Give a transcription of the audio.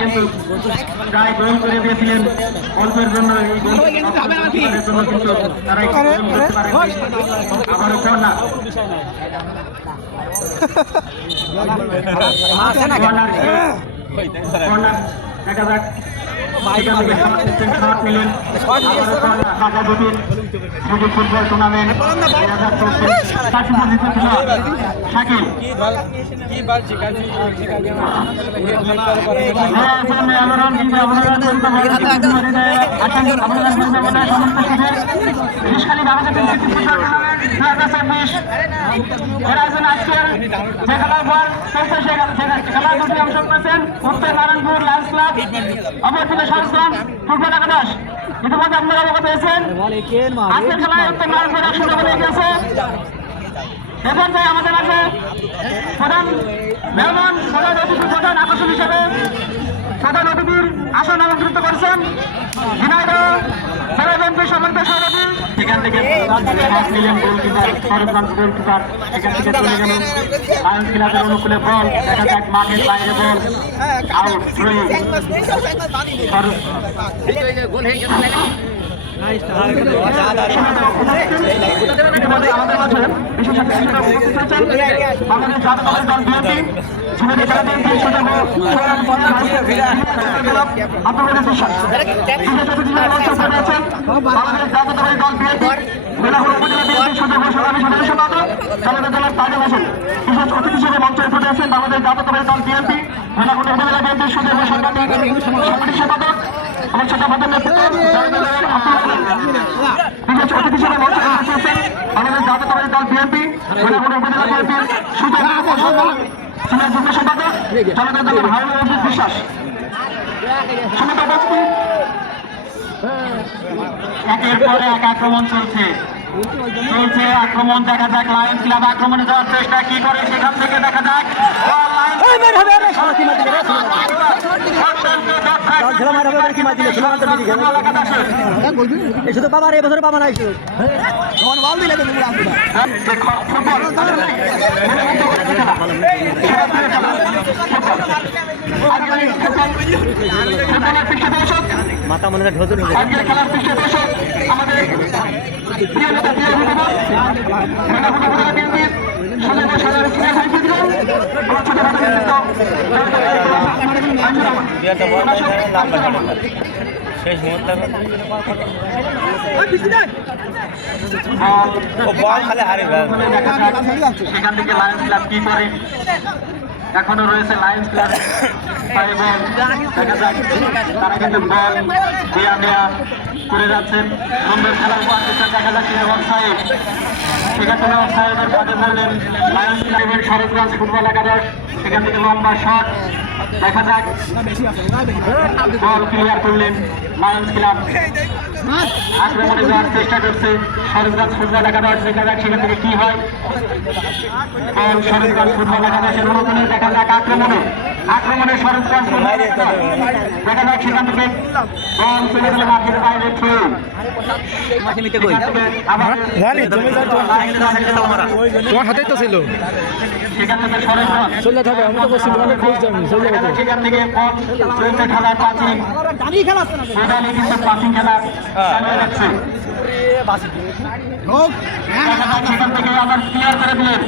কিন্তু প্রায় গোল করে দিয়েছিলেন অল্পের জন্য। এই কিন্তু তারা আবারও কর্নার দেখা যাক ফুটবল টুর্নামেন্ট শাকিল উত্তর নারায়ণপুর লায়ন্স ক্লাব অবস্থিত সংস্থান ফুটবল একাদশ। ইতিমধ্যে আপনারা অবগত হয়েছেন আজকের খেলায় উত্তর নারায়ণপুর 100 টাকা নিয়ে গেছে। এরপর যে আমাদের আছে প্রধান মেহমান, প্রধান অতিথি, প্রধান আকর্ষণ হিসেবে প্রধান অতিথির আসন অলঙ্কৃত করেছেন ঝিনাইদহ জেলা বিএনপির সম্মানিত সভাপতি। সেখান থেকে গোলকিপার সরবরাহ গোলকিপার সেখান থেকে চলে গেল লায়ন্স ক্লাবের অনুকূলে বল। দেখা যাক মাঠের বাইরে বল আউট থ্রি। আমাদের মাঝে বিশেষ অতিথি হিসেবে মঞ্চে উপস্থিত আছেন বাংলাদেশ জাতীয়তাবাদী দল বিএনপি ভেলাকুটি উপজেলা বিএনপির সুযোগ্য সম্পাদক এবং ছোট পদের নেতৃত্ব বিশেষ অতিথি হিসেবে মঞ্চে উপস্থিত আছেন বাংলাদেশ জাতীয়তাবাদী দল বিএনপি ভেলাকুটি উপজেলা বিএনপির সুযোগ্য যুগ্ম সম্পাদক জনতা দলের হারুনুর রশিদ বিশ্বাস। একের পর এক আক্রমণ চলছে আক্রমণ। দেখা যাক লায়ন্স ক্লাব আক্রমণে যাওয়ার চেষ্টা কি করে, সেখান থেকে দেখা যাক শুধু বাবার এবছর বাবা নাই মাথা মনে হয় ঢোল শেষ মুহূর্তে সেখান থেকে লায়ন্স ক্লাব কি করে, এখনো রয়েছে লায়ন্স ক্লাব। দেখা যাক তারা কিন্তু বল দেয়া করে যাচ্ছেন। সুন্দর খেলার উপহার দিচ্ছেন। দেখা যাচ্ছে সাহেব সেখান থেকে সাহেবের কাজে ধরলেন লায়ন্স ক্লাবের সরোজগঞ্জ ফুটবল একাদশ। সেখান থেকে লম্বা শট। দেখা যাক বল ক্লিয়ার করলেন লায়ন্স ক্লাব। আক্রমণে যাওয়ার চেষ্টা করছে সরোজগঞ্জ ফুটবল একাদশ। দেখা যাক সেখান থেকে কি হয়। বল সরোজগঞ্জ ফুটবল একাদশের অনুকূলে। দেখা যাক আক্রমণে সরোজগঞ্জ ফুটবল একাদশ। দেখা যাক সেখান থেকে বল চলে গেল মাঠের বাইরে থ্রু। তোমার হাতেই তো ছিল সেখান থেকে সরোজগঞ্জ চলে যাবে। আমি তো বলছি সেখান থেকে চলছে খেলা পাঁচিং কিন্তু পাঁচিং খেলা চালিয়ে যাচ্ছে। সেখান থেকে আবার ক্লিয়ার করে দিলেন।